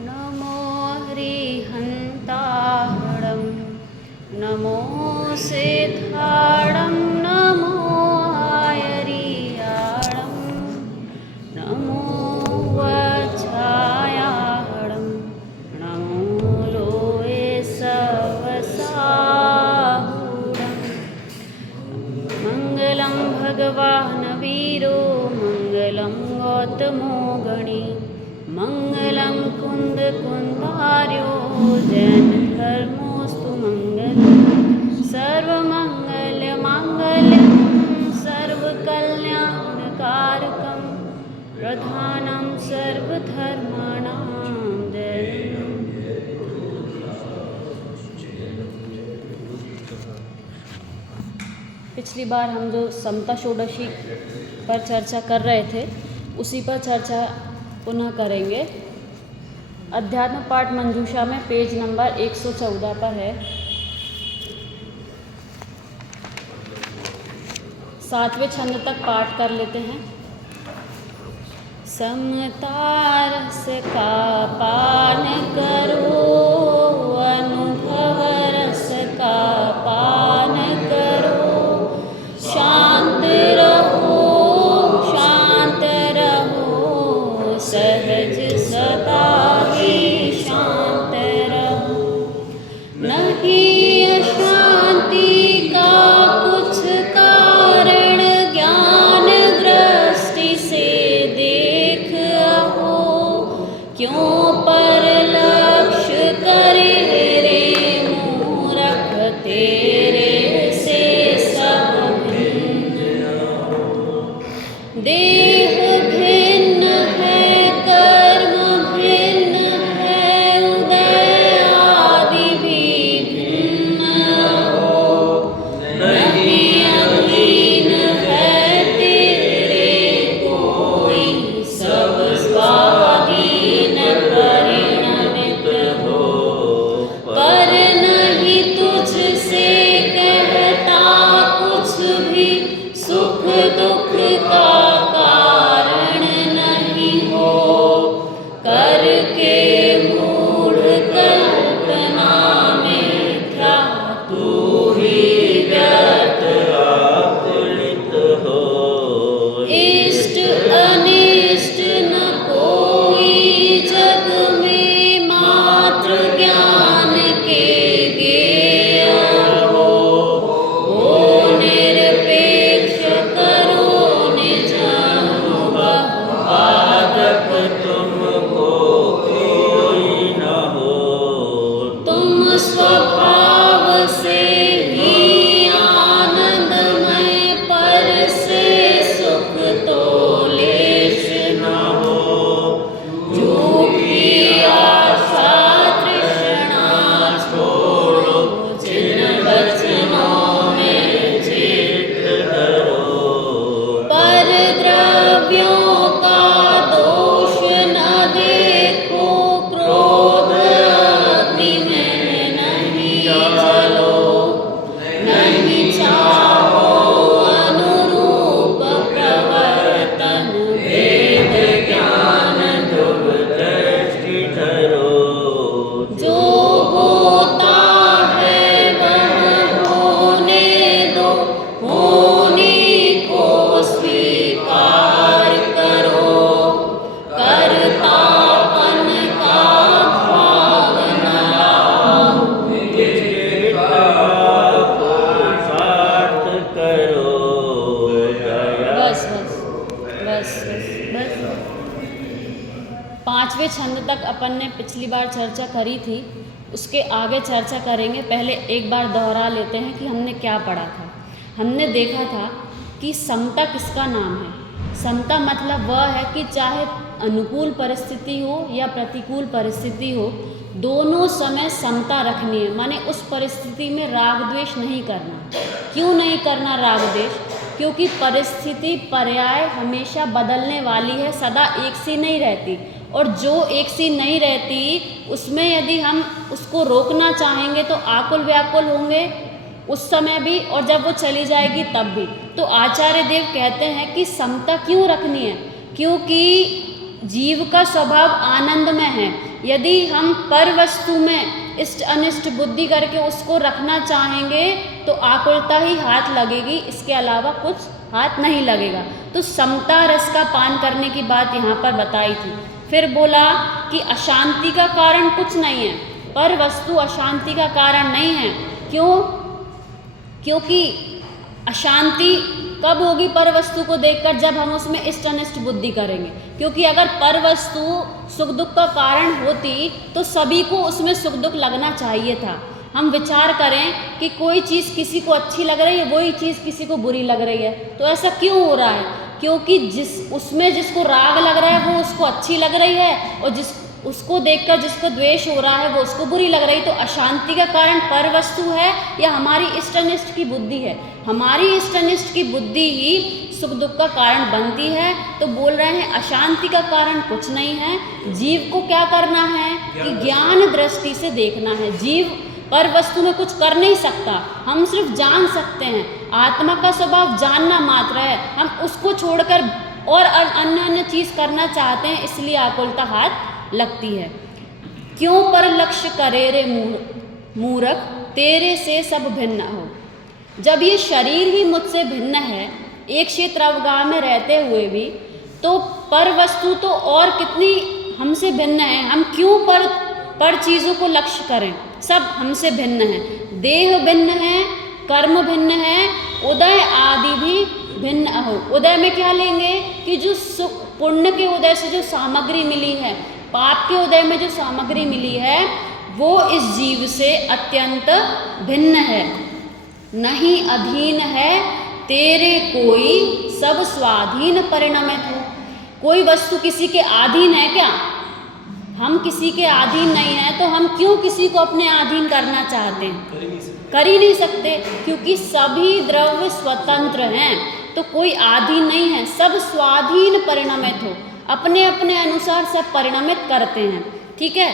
नमो हरिहन्ताहणं नमो सेथाडं नमो आयरियाडं नमो वच्छायाडं नमो लोये सवसाहुडं मङ्गलं भगवान् वीरो मङ्गलं गौतमो गणी मङ्गलं कुन्दकुन्दार्यो जैनधर्मोऽस्तु मङ्गलं सर्वमङ्गलमाङ्गल्यं सर्वकल्याणकारकं प्रधानं सर्वधर्माणां जयम्। पिछली बार हम जो समता षोडशी पर चर्चा कर रहे थे उसी पर चर्चा पुनः करेंगे। अध्यात्म पाठ मंजूषा में पेज नंबर 114 पर है। 7वें छंद तक पाठ कर लेते हैं। समता रस का पान करो अनुभव रस का पान करो शांत रहो सहज सदा ही शांत रहो नहीं अशांति का कुछ कारण ज्ञान दृष्टि से देख आओ क्यों पर लक्ष्य करे रे मूर्ख तेरे से सब भिन्न देह भिन्न है कर्म भिन्न है उदय आदि भी भिन्न हो नहीं अधीन है तेरे कोई सब स्वाधीन परिणमित हो पर नहीं तुझसे कहता कुछ भी सुख दुख का कारण नहीं हो करके मूढ़ कल्पना में क्या तू ही व्यर्थ आकुलित हो इष्ट अनिष्ट न कोई जग में मात्र ज्ञान के ज्ञेय हो निरपेक्ष करो निज बाधक तुमको कोई न हो तुम स्वभाव से ही आनंदमय पर से सुख तो लेश न हो झूठी आशा तृष्णा छोड़ो जिन वचनों में चित्त धरो पर द्रव्यों का दोष न देखो क्रोध अग्नि में नहीं जलो नहीं चाहो अनुरूप प्रवर्तन वेद ज्ञान ध्रुव दृष्टि धरो जो होता है वह होने दो होने को स्वीकार करो कर्तापन का भाव न लाओ पुरुषार्थ करो बस बस बस बस बस। 5वें छंद तक अपन ने पिछली बार चर्चा करी थी, उसके आगे चर्चा करेंगे। पहले एक बार दोहरा लेते हैं कि हमने क्या पढ़ा था। हमने देखा था कि समता किसका नाम है। समता मतलब वह है कि चाहे अनुकूल परिस्थिति हो या प्रतिकूल परिस्थिति हो दोनों समय समता रखनी है। माने उस परिस्थिति में राग द्वेष नहीं करना। क्यों नहीं करना राग द्वेष? क्योंकि परिस्थिति पर्याय हमेशा बदलने वाली है, सदा एक सी नहीं रहती। और जो एक सी नहीं रहती उसमें यदि हम उसको रोकना चाहेंगे तो आकुल व्याकुल होंगे उस समय भी और जब वो चली जाएगी तब भी। तो आचार्य देव कहते हैं कि समता क्यों रखनी है? क्योंकि जीव का स्वभाव आनंद में है। यदि हम पर वस्तु में इष्ट अनिष्ट बुद्धि करके उसको रखना चाहेंगे तो आकुलता ही हाथ लगेगी, इसके अलावा कुछ हाथ नहीं लगेगा। तो समता रस का पान करने की बात यहाँ पर बताई थी। फिर बोला कि अशांति का कारण कुछ नहीं है, पर वस्तु अशांति का कारण नहीं है। क्यों? क्योंकि अशांति कब होगी पर वस्तु को देखकर? जब हम उसमें इष्ट अनिष्ट बुद्धि करेंगे। क्योंकि अगर पर वस्तु सुख दुख का कारण होती तो सभी को उसमें सुख दुख लगना चाहिए था। हम विचार करें कि कोई चीज़ किसी को अच्छी लग रही है, वही चीज़ किसी को बुरी लग रही है, तो ऐसा क्यों हो रहा है? क्योंकि उसमें जिसको राग लग रहा है वो उसको अच्छी लग रही है, और उसको देखकर जिसको द्वेष हो रहा है वो उसको बुरी लग रही। तो अशांति का कारण पर वस्तु है या हमारी इष्ट अनिष्ट की बुद्धि है? हमारी इष्ट अनिष्ट की बुद्धि ही सुख दुख का कारण बनती है। तो बोल रहे हैं अशांति का कारण कुछ नहीं है। जीव को क्या करना है कि ज्ञान दृष्टि से देखना है। जीव पर वस्तु में कुछ कर नहीं सकता, हम सिर्फ जान सकते हैं। आत्मा का स्वभाव जानना मात्र है। हम उसको छोड़कर और अन्य अन्य चीज़ करना चाहते हैं, इसलिए आकुलता हाथ लगती है। क्यों पर लक्ष्य करे रे मूर्ख, तेरे से सब भिन्न हो। जब ये शरीर ही मुझसे भिन्न है, एक क्षेत्र अवगाह में रहते हुए भी, तो पर वस्तु तो और कितनी हमसे भिन्न है। हम क्यों पर चीज़ों को लक्ष्य करें? सब हमसे भिन्न है। देह भिन्न है, कर्म भिन्न है, उदय आदि भी भिन्न हो। उदय में क्या लेंगे कि जो पुण्य के उदय से जो सामग्री मिली है, पाप के उदय में जो सामग्री मिली है, वो इस जीव से अत्यंत भिन्न है। नहीं अधीन है तेरे कोई, सब स्वाधीन परिणमित हो। कोई वस्तु किसी के अधीन है क्या? हम किसी के अधीन नहीं है, तो हम क्यों किसी को अपने अधीन करना चाहते हैं? कर ही नहीं सकते, क्योंकि सभी द्रव्य स्वतंत्र हैं। तो कोई अधीन नहीं है, सब स्वाधीन परिणमित हो, अपने अपने अनुसार सब परिणमित करते हैं। ठीक है।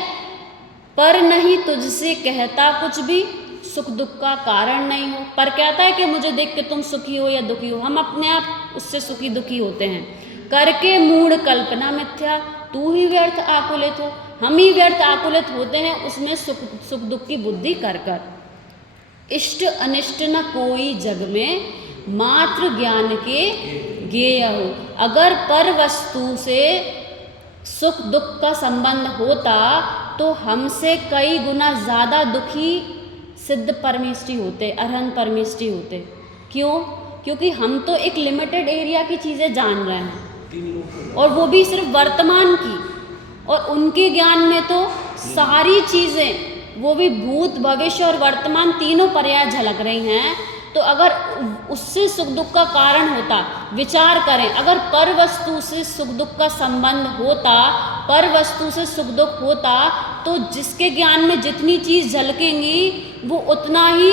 पर नहीं तुझसे कहता कुछ भी, सुख दुख का कारण नहीं हो। पर कहता है कि मुझे देख के तुम सुखी हो या दुखी हो, हम अपने आप उससे सुखी दुखी होते हैं। करके मूढ़ कल्पना मिथ्या, तू ही व्यर्थ आकुलित हो। हम ही व्यर्थ आकुलित होते हैं उसमें सुख दुख की बुद्धि कर कर। इष्ट अनिष्ट न कोई जग में, मात्र ज्ञान के ज्ञेय हो। अगर पर वस्तु से सुख दुख का संबंध होता तो हमसे कई गुना ज़्यादा दुखी सिद्ध परमेष्टि होते, अरहंत परमेष्टि होते। क्यों? क्योंकि हम तो एक लिमिटेड एरिया की चीज़ें जान रहे हैं, और वो भी सिर्फ वर्तमान की, और उनके ज्ञान में तो सारी चीज़ें, वो भी भूत भविष्य और वर्तमान तीनों पर्याय झलक रही हैं। तो अगर उससे सुख दुख का कारण होता, विचार करें, अगर पर वस्तु से सुख दुख का संबंध होता, पर वस्तु से सुख दुख होता, तो जिसके ज्ञान में जितनी चीज़ झलकेंगी वो उतना ही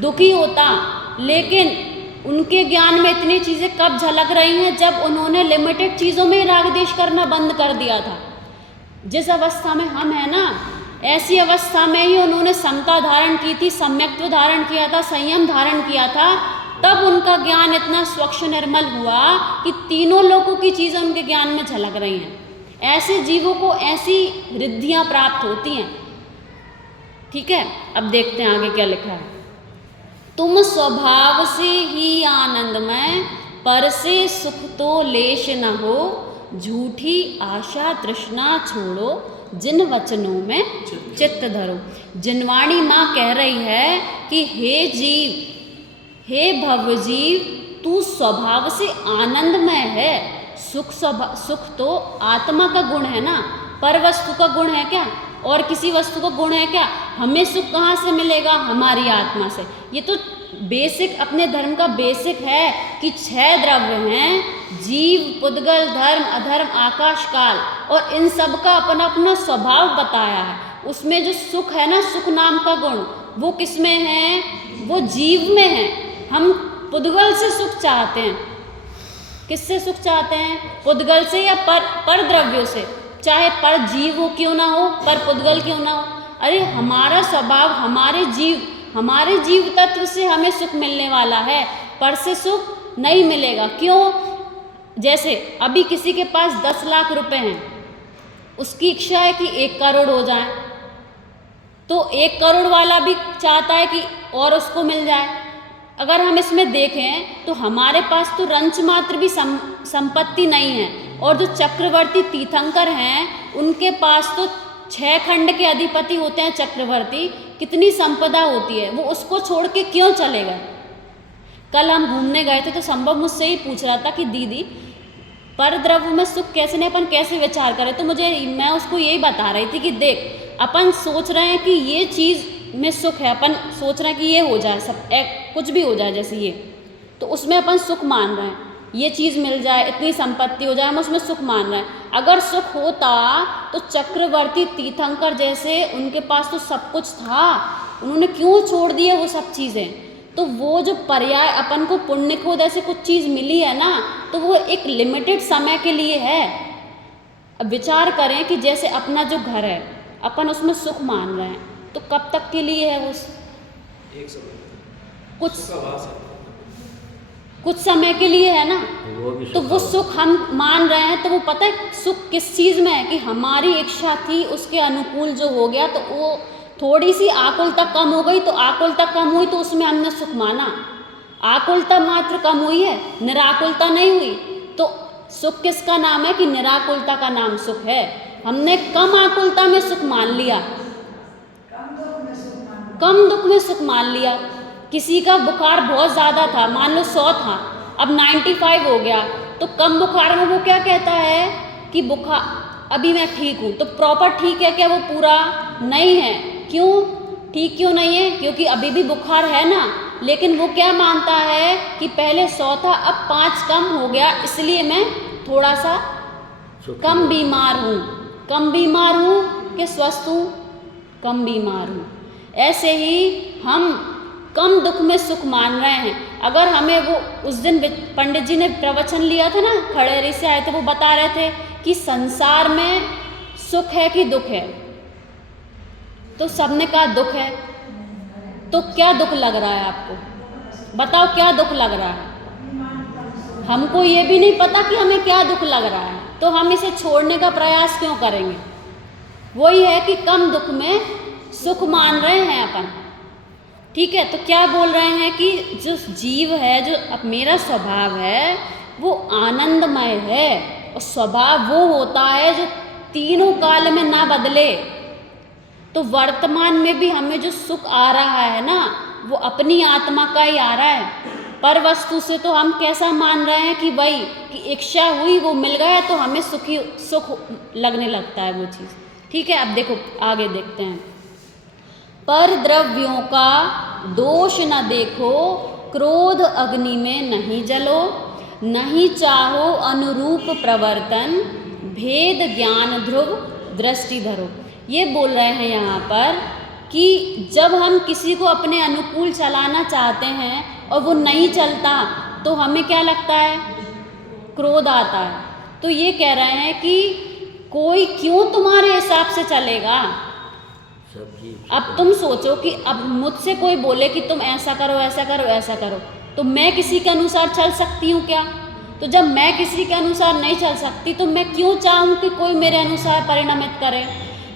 दुखी होता। लेकिन उनके ज्ञान में इतनी चीज़ें कब झलक रही हैं? जब उन्होंने लिमिटेड चीज़ों में राग द्वेष करना बंद कर दिया था। जिस अवस्था में हम हैं ना, ऐसी अवस्था में ही उन्होंने समता धारण की थी, सम्यक्त्व धारण किया था, संयम धारण किया था। तब उनका ज्ञान इतना स्वच्छ निर्मल हुआ कि तीनों लोगों की चीज़ें उनके ज्ञान में झलक रही हैं। ऐसे जीवों को ऐसी रिद्धियाँ प्राप्त होती हैं। ठीक है, अब देखते हैं आगे क्या लिखा है। तुम स्वभाव से ही आनंदमय, पर से सुख तो लेश न हो। झूठी आशा तृष्णा छोड़ो, जिन वचनों में चित्त धरो। जिनवाणी माँ कह रही है कि हे जीव, हे भवजीव, तू स्वभाव से आनंदमय है। सुख तो आत्मा का गुण है ना, पर वस्तु का गुण है क्या? और किसी वस्तु का गुण है क्या? हमें सुख कहाँ से मिलेगा? हमारी आत्मा से। ये तो बेसिक, अपने धर्म का बेसिक है कि 6 द्रव्य हैं, जीव, पुद्गल, धर्म, अधर्म, आकाश, काल, और इन सब का अपना अपना स्वभाव बताया है। उसमें जो सुख है ना, सुख नाम का गुण, वो किस में है? वो जीव में है। हम पुद्गल से सुख चाहते हैं। किससे सुख चाहते हैं? पुद्गल से या पर द्रव्यों से। चाहे पर जीव हो क्यों ना हो, पर पुद्गल क्यों ना हो। अरे हमारा स्वभाव, हमारे जीव तत्व से हमें सुख मिलने वाला है, पर से सुख नहीं मिलेगा। क्यों? जैसे अभी किसी के पास 10 लाख रुपए हैं, उसकी इच्छा है कि 1 करोड़ हो जाए, तो 1 करोड़ वाला भी चाहता है कि और उसको मिल जाए। अगर हम इसमें देखें तो हमारे पास तो रंच मात्र भी संपत्ति नहीं है, और जो चक्रवर्ती तीर्थंकर हैं उनके पास तो 6 खंड के अधिपति होते हैं चक्रवर्ती, कितनी संपदा होती है, वो उसको छोड़ के क्यों चले गए। कल हम घूमने गए थे तो संभव मुझसे ही पूछ रहा था कि दीदी पर द्रव्य में सुख कैसे नहीं, अपन कैसे विचार करें, तो मैं उसको यही बता रही थी कि देख अपन सोच रहे हैं कि ये चीज़ में सुख है, अपन सोच रहे हैं कि ये हो जाए, सब कुछ भी हो जाए जैसे ये, तो उसमें अपन सुख मान रहे हैं, ये चीज़ मिल जाए, इतनी संपत्ति हो जाए, हम उसमें सुख मान रहे हैं। अगर सुख होता तो चक्रवर्ती तीर्थंकर जैसे उनके पास तो सब कुछ था, उन्होंने क्यों छोड़ दिए वो सब चीज़ें। तो वो जो पर्याय अपन को पुण्य खोद ऐसे कुछ चीज़ मिली है ना, तो वो एक लिमिटेड समय के लिए है। अब विचार करें कि जैसे अपना जो घर है अपन उसमें सुख मान रहे हैं, तो कब तक के लिए है वो, एक समय कुछ समय के लिए है ना, तो वो सुख हम मान रहे हैं, तो वो पता है सुख किस चीज़ में है कि हमारी इच्छा थी उसके अनुकूल जो हो गया, तो वो थोड़ी सी आकुलता कम हो गई, तो आकुलता कम हुई तो उसमें हमने सुख माना, आकुलता मात्र कम हुई है, निराकुलता नहीं हुई। तो सुख किसका नाम है कि निराकुलता का नाम सुख है। हमने कम आकुलता में सुख मान लिया, कम दुख में सुख मान लिया। किसी का बुखार बहुत ज़्यादा था, मान लो 100 था, अब 95 हो गया, तो कम बुखार में वो क्या कहता है कि बुखार अभी मैं ठीक हूँ, तो प्रॉपर ठीक है क्या, वो पूरा नहीं है। क्यों ठीक क्यों नहीं है, क्योंकि अभी भी बुखार है ना, लेकिन वो क्या मानता है कि पहले 100 था अब 5 कम हो गया, इसलिए मैं थोड़ा सा कम बीमार हूँ। कम बीमार हूँ कि स्वस्थ हूँ, कम बीमार हूँ। ऐसे ही हम कम दुख में सुख मान रहे हैं। अगर हमें वो उस दिन पंडित जी ने प्रवचन लिया था ना, खड़ेरी से आए थे, वो बता रहे थे कि संसार में सुख है कि दुख है, तो सबने कहा दुख है। तो क्या दुख लग रहा है आपको, बताओ क्या दुख लग रहा है। हमको ये भी नहीं पता कि हमें क्या दुख लग रहा है, तो हम इसे छोड़ने का प्रयास क्यों करेंगे। वही है कि कम दुख में सुख मान रहे हैं अपन, ठीक है। तो क्या बोल रहे हैं कि जो जीव है, जो अब मेरा स्वभाव है वो आनंदमय है, और स्वभाव वो होता है जो तीनों काल में ना बदले। तो वर्तमान में भी हमें जो सुख आ रहा है ना, वो अपनी आत्मा का ही आ रहा है। पर वस्तु से तो हम कैसा मान रहे हैं कि वही कि इच्छा हुई वो मिल गया, तो हमें सुख लगने लगता है वो चीज़, ठीक है। अब देखो आगे देखते हैं। पर द्रव्यों का दोष न देखो, क्रोध अग्नि में नहीं जलो, नहीं चाहो अनुरूप प्रवर्तन, भेद ज्ञान ध्रुव दृष्टि धरो। ये बोल रहे हैं यहाँ पर कि जब हम किसी को अपने अनुकूल चलाना चाहते हैं और वो नहीं चलता, तो हमें क्या लगता है, क्रोध आता है। तो ये कह रहे हैं कि कोई क्यों तुम्हारे हिसाब से चलेगा। अब तुम सोचो कि अब मुझसे कोई बोले कि तुम ऐसा करो ऐसा करो ऐसा करो, तो मैं किसी के अनुसार चल सकती हूँ क्या। तो जब मैं किसी के अनुसार नहीं चल सकती, तो मैं क्यों चाहूँ कि कोई मेरे अनुसार परिणमित करे।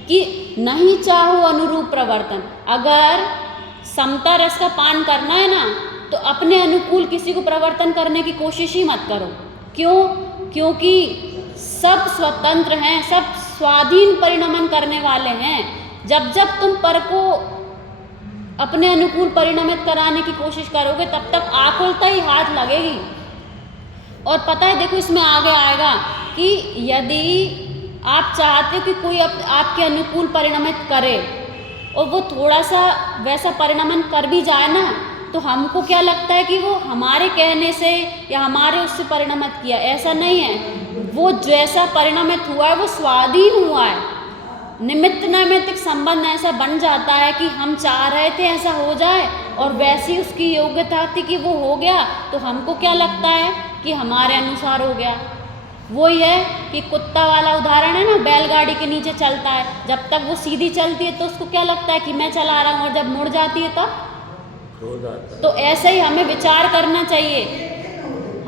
कि नहीं चाहो अनुरूप प्रवर्तन, अगर समता रस का पान करना है ना, तो अपने अनुकूल किसी को प्रवर्तन करने की कोशिश ही मत करो। क्यों, क्योंकि सब स्वतंत्र हैं, सब स्वाधीन परिणमन करने वाले हैं। जब जब तुम पर को अपने अनुकूल परिणमित कराने की कोशिश करोगे, तब तक आकुलता ही हाथ लगेगी। और पता है देखो इसमें आगे आएगा कि यदि आप चाहते हो कि कोई आपके अनुकूल परिणमित करे और वो थोड़ा सा वैसा परिणमन कर भी जाए ना, तो हमको क्या लगता है कि वो हमारे कहने से या हमारे उससे परिणमित किया, ऐसा नहीं है। वो जैसा परिणमित हुआ है वो स्वाधीन हुआ है। निमित्त नैमित्तिक संबंध ऐसा बन जाता है कि हम चाह रहे थे ऐसा हो जाए और वैसी उसकी योग्यता थी कि वो हो गया, तो हमको क्या लगता है कि हमारे अनुसार हो गया। वही है कि कुत्ता वाला उदाहरण है ना, बैलगाड़ी के नीचे चलता है, जब तक वो सीधी चलती है तो उसको क्या लगता है कि मैं चला रहा हूँ, और जब मुड़ जाती है तब। तो ऐसे ही हमें विचार करना चाहिए।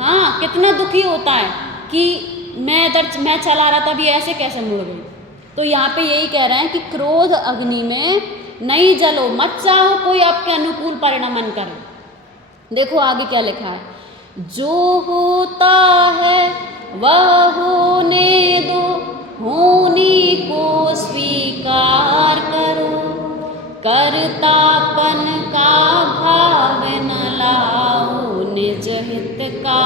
हाँ, कितना दुखी होता है कि मैं चला रहा था, अभी ऐसे कैसे मुड़ गई। तो यहाँ पे यही कह रहे हैं कि क्रोध अग्नि में नहीं जलो, मत चाहो कोई आपके अनुकूल परिणमन करे। देखो आगे क्या लिखा है, जो होता है वह होने दो, होने को स्वीकार करो, कर्तापन का भाव न लाओ, निज हित का।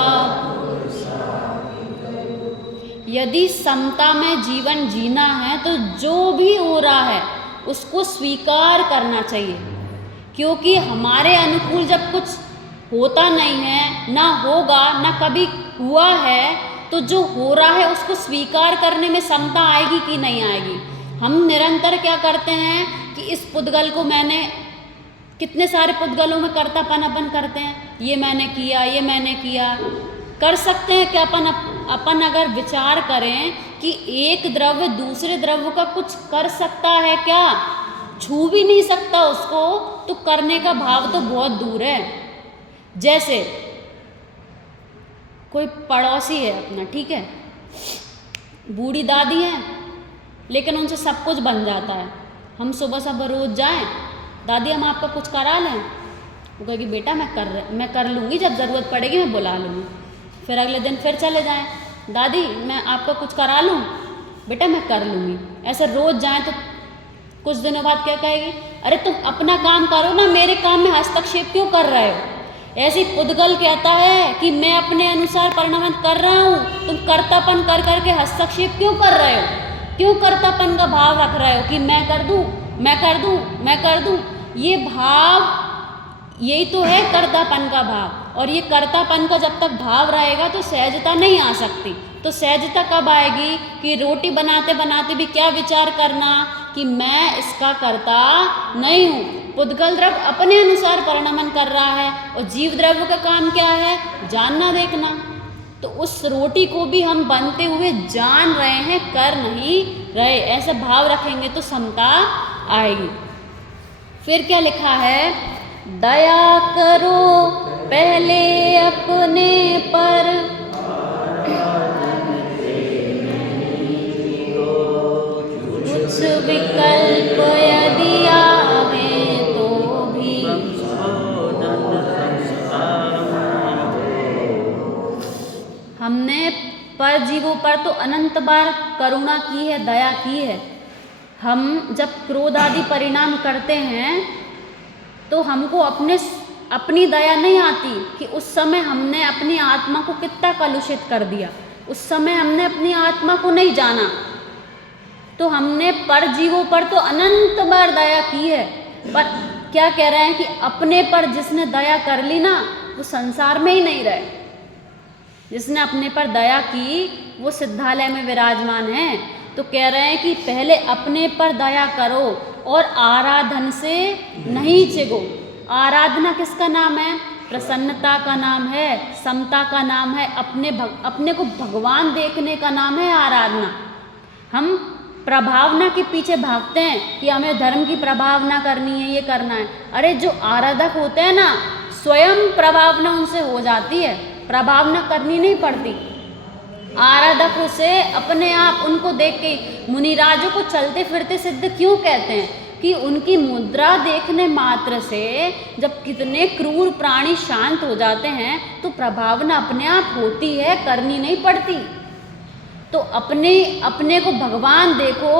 यदि समता में जीवन जीना है तो जो भी हो रहा है उसको स्वीकार करना चाहिए, क्योंकि हमारे अनुकूल जब कुछ होता नहीं है, ना होगा, ना कभी हुआ है, तो जो हो रहा है उसको स्वीकार करने में समता आएगी कि नहीं आएगी। हम निरंतर क्या करते हैं कि इस पुद्गल को मैंने, कितने सारे पुद्गलों में कर्तापन अपन करते हैं, ये मैंने किया, ये मैंने किया। कर सकते हैं कि अपन अगर विचार करें कि एक द्रव्य दूसरे द्रव्य का कुछ कर सकता है क्या, छू भी नहीं सकता उसको, तो करने का भाव तो बहुत दूर है। जैसे कोई पड़ोसी है अपना, ठीक है, बूढ़ी दादी है, लेकिन उनसे सब कुछ बन जाता है। हम सुबह सुबह रोज जाएं, दादी हम आपका कुछ करा लें, वो कहेगी बेटा मैं कर लूँगी, जब ज़रूरत पड़ेगी मैं बुला लूँगी। फिर अगले दिन फिर चले जाएं, दादी मैं आपका कुछ करा लूँ, बेटा मैं कर लूँगी। ऐसे रोज जाएं तो कुछ दिनों बाद क्या कहेगी, अरे तुम अपना काम करो ना, मेरे काम में हस्तक्षेप क्यों कर रहे हो। ऐसे पुद्गल कहता है कि मैं अपने अनुसार परिणमन कर रहा हूँ, तुम कर्तापन कर करके हस्तक्षेप क्यों कर रहे हो, क्यों कर्तापन का भाव रख रहे हो कि मैं कर दूँ, मैं कर दूँ, मैं कर दूँ। ये भाव, यही तो है कर्तापन का भाव। और ये कर्तापन का जब तक भाव रहेगा तो सहजता नहीं आ सकती। तो सहजता कब आएगी कि रोटी बनाते बनाते भी क्या विचार करना कि मैं इसका कर्ता नहीं हूँ। पुद्गल द्रव्य अपने अनुसार परिणमन कर रहा है और जीव द्रव्य का काम क्या है, जानना देखना। तो उस रोटी को भी हम बनते हुए जान रहे हैं, कर नहीं रहे, ऐसा भाव रखेंगे तो समता आएगी। फिर क्या लिखा है, दया करो पहले अपने पर, कुछ विकल्प यदि आवे तो भी। हमने पर जीवों पर तो अनंत बार करुणा की है, दया की है। हम जब क्रोध आदि परिणाम करते हैं तो हमको अपनी दया नहीं आती कि उस समय हमने अपनी आत्मा को कितना कलुषित कर दिया, उस समय हमने अपनी आत्मा को नहीं जाना। तो हमने पर जीवों पर तो अनंत बार दया की है, पर क्या कह रहे हैं कि अपने पर जिसने दया कर ली ना, वो संसार में ही नहीं रहे। जिसने अपने पर दया की वो सिद्धालय में विराजमान है। तो कह रहे हैं कि पहले अपने पर दया करो और आराधन से नहीं चिगो। आराधना किसका नाम है, प्रसन्नता का नाम है, समता का नाम है, अपने को भगवान देखने का नाम है आराधना। हम प्रभावना के पीछे भागते हैं कि हमें धर्म की प्रभावना करनी है, ये करना है। अरे जो आराधक होते हैं ना, स्वयं प्रभावना उनसे हो जाती है, प्रभावना करनी नहीं पड़ती। आराधक से अपने आप उनको देख के, मुनिराजों को चलते फिरते सिद्ध क्यों कहते हैं कि उनकी मुद्रा देखने मात्र से जब कितने क्रूर प्राणी शांत हो जाते हैं तो प्रभावना अपने आप होती है, करनी नहीं पड़ती। तो अपने को भगवान देखो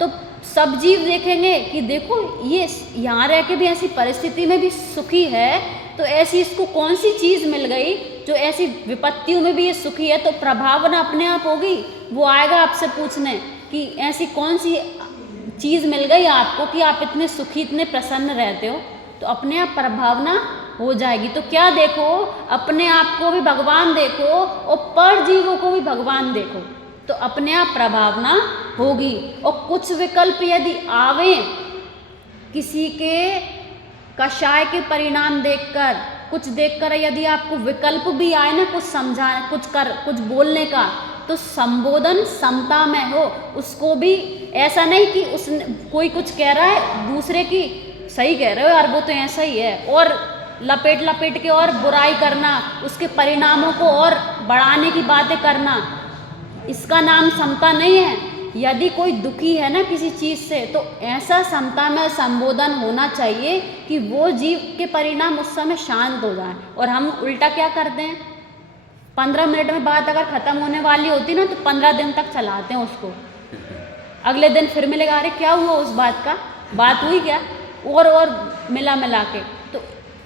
तो सब जीव देखेंगे कि देखो ये यहाँ रह के भी ऐसी परिस्थिति में भी सुखी है, तो ऐसी इसको कौन सी चीज़ मिल गई जो ऐसी विपत्तियों में भी ये सुखी है। तो प्रभावना अपने आप होगी, वो आएगा आपसे पूछने कि ऐसी कौन सी चीज़ मिल गई आपको कि आप इतने सुखी, इतने प्रसन्न रहते हो। तो अपने आप प्रभावना हो जाएगी। तो क्या देखो, अपने आप को भी भगवान देखो और पर जीवों को भी भगवान देखो, तो अपने आप प्रभावना होगी। और कुछ विकल्प यदि आवे, किसी के कषाय के परिणाम देखकर, कुछ देखकर यदि आपको विकल्प भी आए ना, कुछ समझाने, कुछ बोलने का, तो संबोधन समता में हो। उसको भी ऐसा नहीं कि उसने कोई कुछ कह रहा है दूसरे की सही कह रहे हो यार, वो तो ऐसा ही है, और लपेट के और बुराई करना, उसके परिणामों को और बढ़ाने की बातें करना, इसका नाम समता नहीं है। यदि कोई दुखी है ना किसी चीज़ से, तो ऐसा समता में संबोधन होना चाहिए कि वो जीव के परिणाम उस समय शांत हो जाएं। और हम उल्टा क्या करते हैं, 15 मिनट में बात अगर ख़त्म होने वाली होती ना तो 15 दिन तक चलाते हैं उसको। अगले दिन फिर मिलेगा, अरे क्या हुआ उस बात का, बात हुई क्या, और मिला के। तो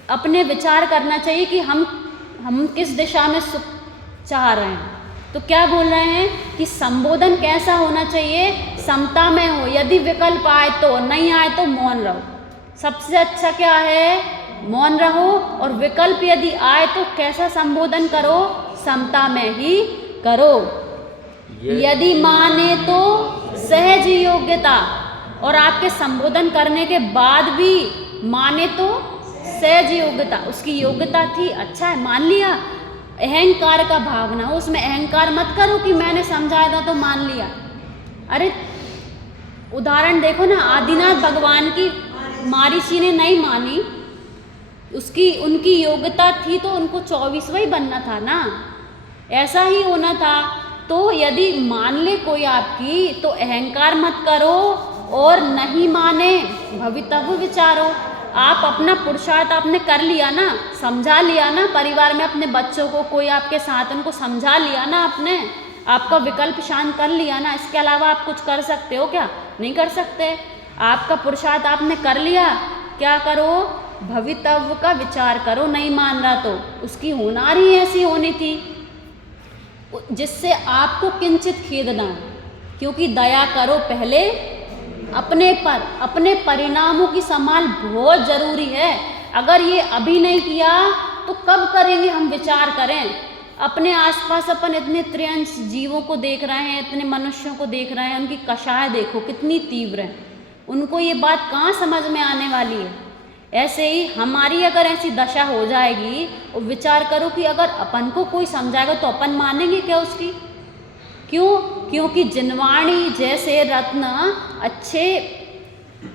अपने विचार करना चाहिए कि हम किस दिशा में सुख चाह रहे हैं। तो क्या बोल रहे हैं कि संबोधन कैसा होना चाहिए, समता में हो। यदि विकल्प आए तो, नहीं आए तो मौन रहो। सबसे अच्छा क्या है, मौन रहो। और विकल्प यदि आए तो कैसा संबोधन करो, समता में ही करो। यदि माने तो सहज योग्यता, और आपके संबोधन करने के बाद भी माने तो सहज योग्यता, उसकी योग्यता थी, अच्छा है, मान लिया। अहंकार का भाव ना हो उसमें, अहंकार मत करो कि मैंने समझाया था तो मान लिया। अरे उदाहरण देखो ना, आदिनाथ भगवान की महर्षि ने नहीं मानी, उनकी योग्यता थी तो उनको 24वां ही बनना था ना, ऐसा ही होना था। तो यदि मान ले कोई आपकी तो अहंकार मत करो, और नहीं माने भवितव्य विचारो। आप अपना पुरुषार्थ आपने कर लिया ना, समझा लिया ना, परिवार में अपने बच्चों को, कोई आपके साथ, उनको समझा लिया ना आपने, आपका विकल्प शांत कर लिया ना। इसके अलावा आप कुछ कर सकते हो क्या, नहीं कर सकते। आपका पुरुषार्थ आपने कर लिया, क्या करो, भवितव्य का विचार करो। नहीं मान रहा तो उसकी होनार ही ऐसी होनी थी जिससे आपको किंचित खेद ना हो, क्योंकि दया करो पहले अपने पर, अपने परिणामों की संभाल बहुत जरूरी है। अगर ये अभी नहीं किया तो कब करेंगे, हम विचार करें। अपने आसपास अपन इतने त्रियंश जीवों को देख रहे हैं, इतने मनुष्यों को देख रहे हैं, उनकी कषाय देखो कितनी तीव्र है, उनको ये बात कहाँ समझ में आने वाली है। ऐसे ही हमारी अगर ऐसी दशा हो जाएगी, और विचार करो कि अगर अपन को कोई समझाएगा तो अपन मानेंगे क्या उसकी, क्यों, क्योंकि जिनवाणी जैसे रत्न अच्छे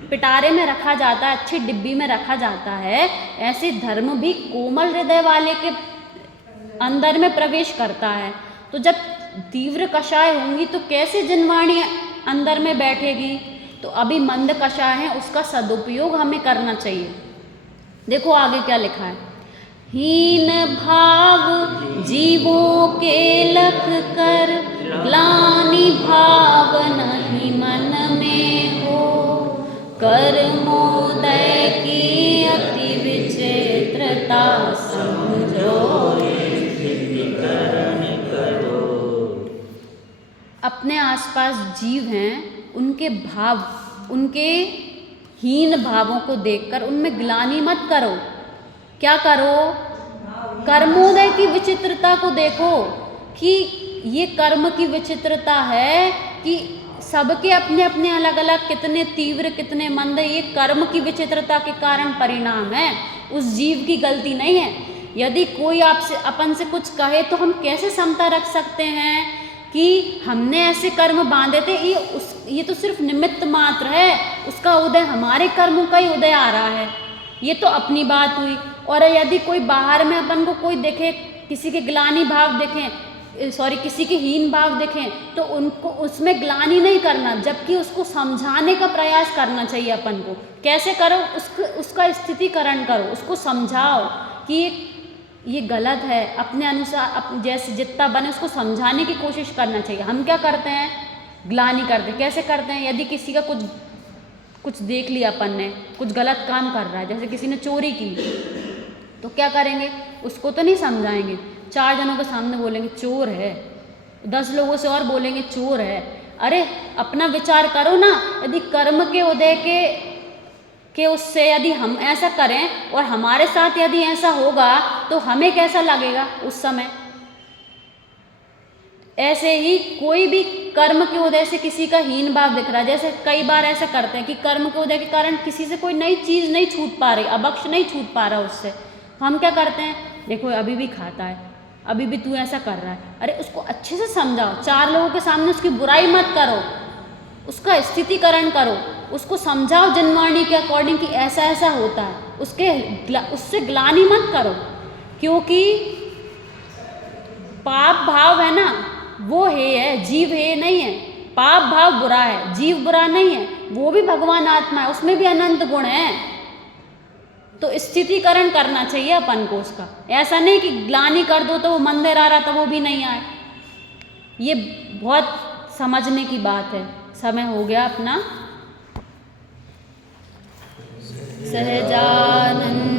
पिटारे में रखा जाता है, अच्छी डिब्बी में रखा जाता है, ऐसे धर्म भी कोमल हृदय वाले के अंदर में प्रवेश करता है। तो जब तीव्र कषाय होंगी तो कैसे जिनवाणी अंदर में बैठेगी। तो अभी मंद कषाय है, उसका सदुपयोग हमें करना चाहिए। देखो आगे क्या लिखा है, हीन भाव जीवों के लख कर, ग्लानि भाव नहीं मन में हो, कर्मोदय की अति विचित्रता समझो अपने आसपास जीव हैं, उनके भाव, उनके हीन भावों को देखकर उनमें ग्लानि मत करो। क्या करो, कर्मोदय की विचित्रता को देखो कि ये कर्म की विचित्रता है कि सबके अपने अपने अलग अलग, कितने तीव्र कितने मंद, ये कर्म की विचित्रता के कारण परिणाम है, उस जीव की गलती नहीं है। यदि कोई आपसे अपन से कुछ कहे तो हम कैसे समता रख सकते हैं कि हमने ऐसे कर्म बांधे थे, ये तो सिर्फ निमित्त मात्र है, उसका उदय हमारे कर्मों का ही उदय आ रहा है, ये तो अपनी बात हुई। और यदि कोई बाहर में अपन को कोई देखे, किसी के ग्लानि भाव देखें, किसी के हीन भाव देखें, तो उनको उसमें ग्लानि नहीं करना, जबकि उसको समझाने का प्रयास करना चाहिए अपन को। कैसे करो, उसका स्थितिकरण करो, उसको समझाओ कि ये गलत है, अपने अनुसार जैसे जितना बने उसको समझाने की कोशिश करना चाहिए। हम क्या करते हैं, ग्लानि करते हैं। कैसे करते हैं, यदि किसी का कुछ देख लिया अपन ने, कुछ गलत काम कर रहा है, जैसे किसी ने चोरी की, तो क्या करेंगे, उसको तो नहीं समझाएंगे, 4 जनों के सामने बोलेंगे चोर है, 10 लोगों से और बोलेंगे चोर है। अरे अपना विचार करो ना, यदि कर्म के उदय के उससे यदि हम ऐसा करें और हमारे साथ यदि ऐसा होगा तो हमें कैसा लगेगा उस समय। ऐसे ही कोई भी कर्म के उदय से किसी का हीन भाव दिख रहा है, जैसे कई बार ऐसा करते हैं कि कर्म के उदय के कारण किसी से कोई नई चीज़ नहीं छूट पा रही, अभक्ष नहीं छूट पा रहा उससे, तो हम क्या करते हैं, देखो अभी भी खाता है, अभी भी तू ऐसा कर रहा है, अरे उसको अच्छे से समझाओ, 4 लोगों के सामने उसकी बुराई मत करो, उसका स्थितिकरण करो, उसको समझाओ जिनवाणी के अकॉर्डिंग कि ऐसा ऐसा होता है, उससे ग्लानि मत करो, क्योंकि पाप भाव है ना, वो है जीव है नहीं है, पाप भाव बुरा है, जीव बुरा नहीं है, वो भी भगवान आत्मा है, उसमें भी अनंत गुण है। तो स्थितिकरण करना चाहिए अपन को उसका, ऐसा नहीं कि ग्लानि कर दो तो वो मंदिर आ रहा तो वो भी नहीं आए। ये बहुत समझने की बात है। समय हो गया अपना। सहजानंद